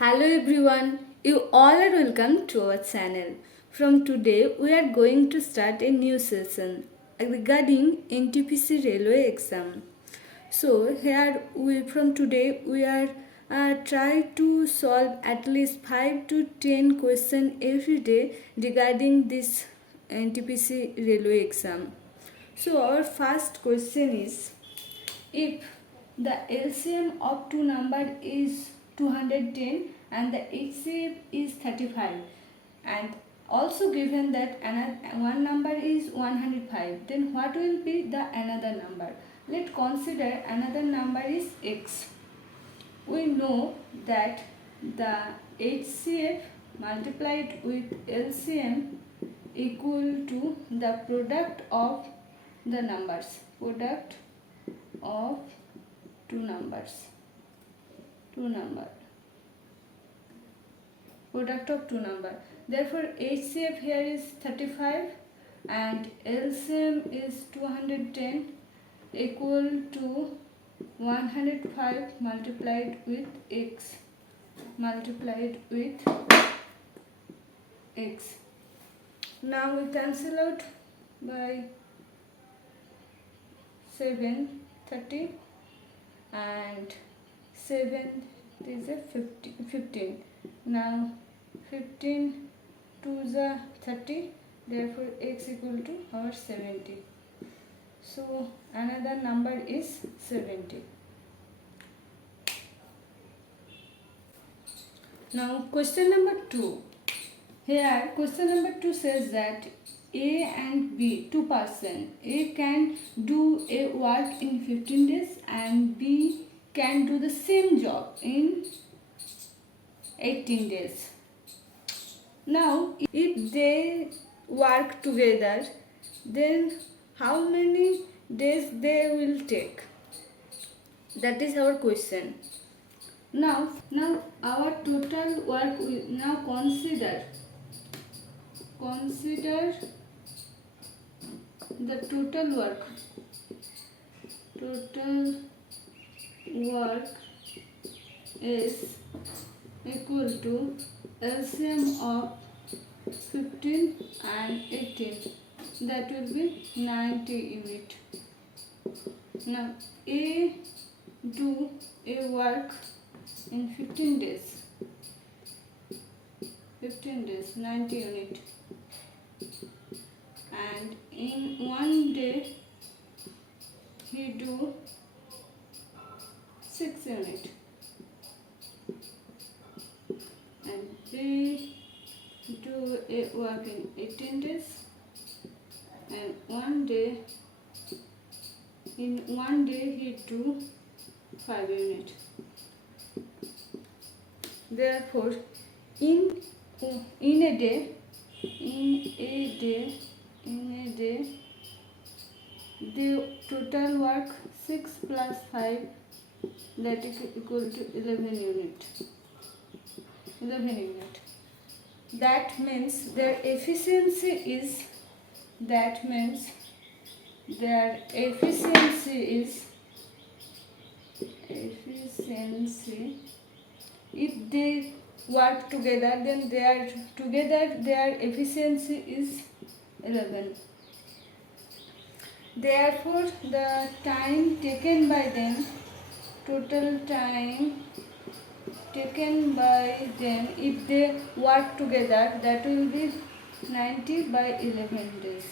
Hello everyone, you all are welcome to our channel. From today, we are going to start a new session regarding NTPC railway exam. So here from today we are try to solve at least 5 to 10 questions every day regarding this NTPC railway exam. So our first question is, if the LCM of two number is 210 and the HCF is 35, and also given that another one number is 105, then what will be the another number? Let's consider another number is x. We know that the HCF multiplied with LCM equal to the product of the numbers, product of two numbers, product of two number. Therefore HCF here is 35 and LCM is 210 equal to 105 multiplied with x, Now we cancel out by 7, 30 and 7 is a 15. Now 15 to the 30, therefore x equal to our 70. So another number is 70. Now question number 2. Here question number 2 says that A and B, two person, A can do a work in 15 days and B can do the same job in 18 days. Now if they work together, then how many days they will take? That is our question. Now our total work, we now consider the total work is equal to LCM of 15 and 18, that will be 90 unit. Now A do a work in 15 days, 90 unit, and in one day he do 6 unit, and they do a work in 18 days, and in one day he do 5 unit. Therefore in a day the total work 6 plus 5, that is equal to 11 unit. That means their efficiency is if they work together, then their efficiency is 11. Therefore the time taken by them, total time taken by them if they work together, that will be 90 by 11 days,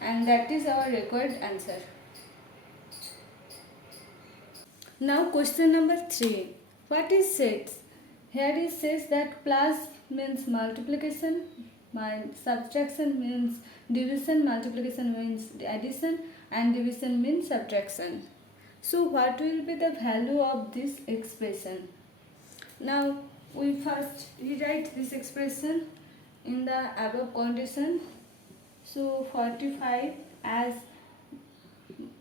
and that is our required answer. Now question number 3. What is said? Here it says that plus means multiplication, subtraction means division, multiplication means addition, and division means subtraction. So what will be the value of this expression? Now we first rewrite this expression in the above condition. So 45 as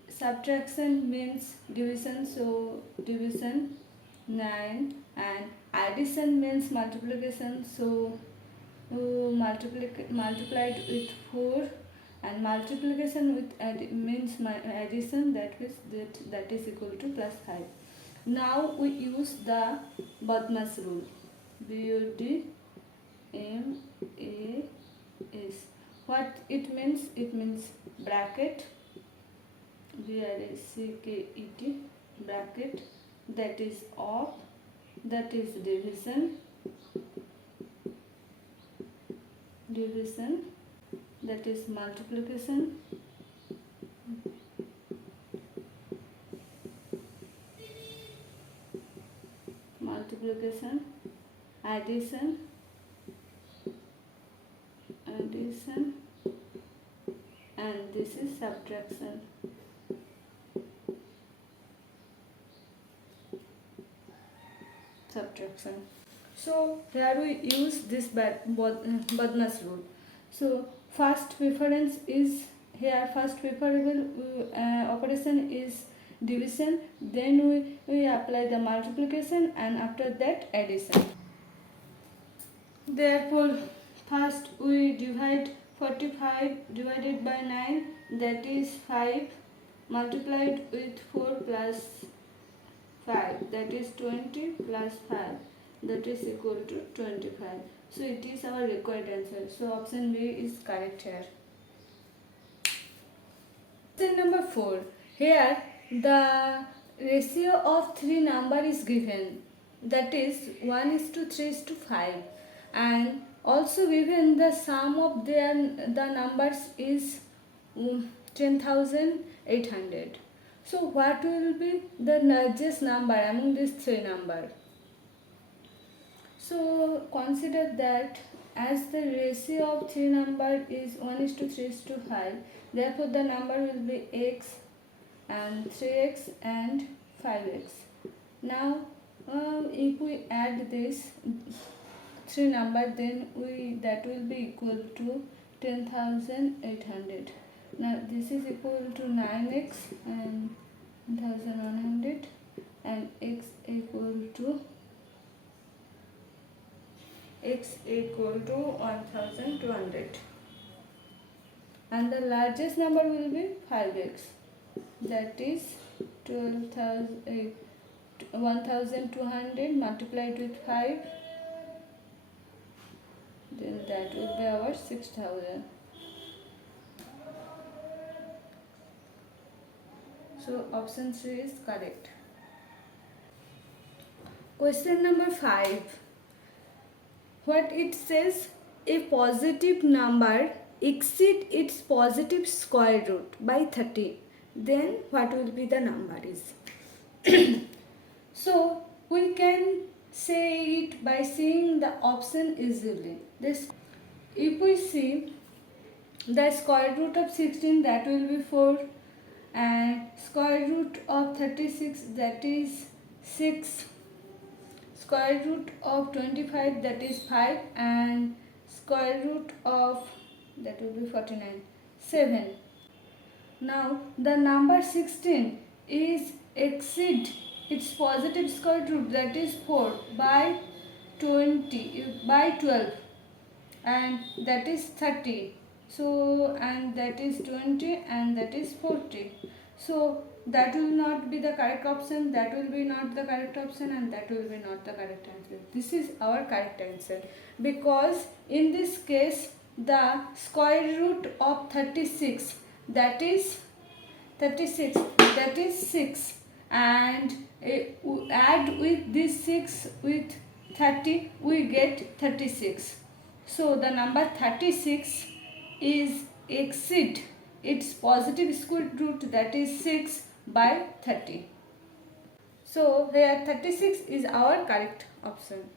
subtraction means division, so division 9, and addition means multiplication, so multiplied with 4, and multiplication with means addition, that is equal to plus 5. Now we use the Budmas rule. BUDMAS. What it means? It means bracket, BRACKET, bracket, that is of, that is division, that is multiplication, addition, and this is subtraction. So here we use this Budmas rule. So first preference is here, first preferable operation is division, then we apply the multiplication, and after that addition. Therefore first we divide 45 divided by 9, that is 5, multiplied with 4 plus 5, that is 20, plus 5, that is equal to 25. So it is our required answer. So option B is correct here. Question number 4. Here the ratio of three number is given, that is 1:3:5, and also given the sum of the numbers is 10,800. So what will be the largest number among these three numbers? So consider that as the ratio of three number is 1:3:5, therefore the number will be x and 3x and 5x. Now if we add this three number, then that will be equal to 10,800. Now this is equal to 9x and 1,100, and x equal to 1,200, and the largest number will be 5x, that is 1,200 multiplied with 5, then that will be our 6,000. So option C is correct. Question number 5. What it says, a positive number exceed its positive square root by 30, then what will be the number is? So we can say it by seeing the option easily. This, if we see the square root of 16, that will be 4, and square root of 36, that is 6, square root of 25, that is 5, and square root of, that will be 49, 7. Now the number 16 is exceed its positive square root, that is 4, by 12, and that is 30. So, and that is 20, and that is 40. So that will not be the correct option, that will be not the correct option, and that will be not the correct answer. This is our correct answer, because in this case the square root of 36, that is 6, and add with this 6 with 30, we get 36. So the number 36 is exceed its positive square root, that is 6, by 30. So here 36 is our correct option.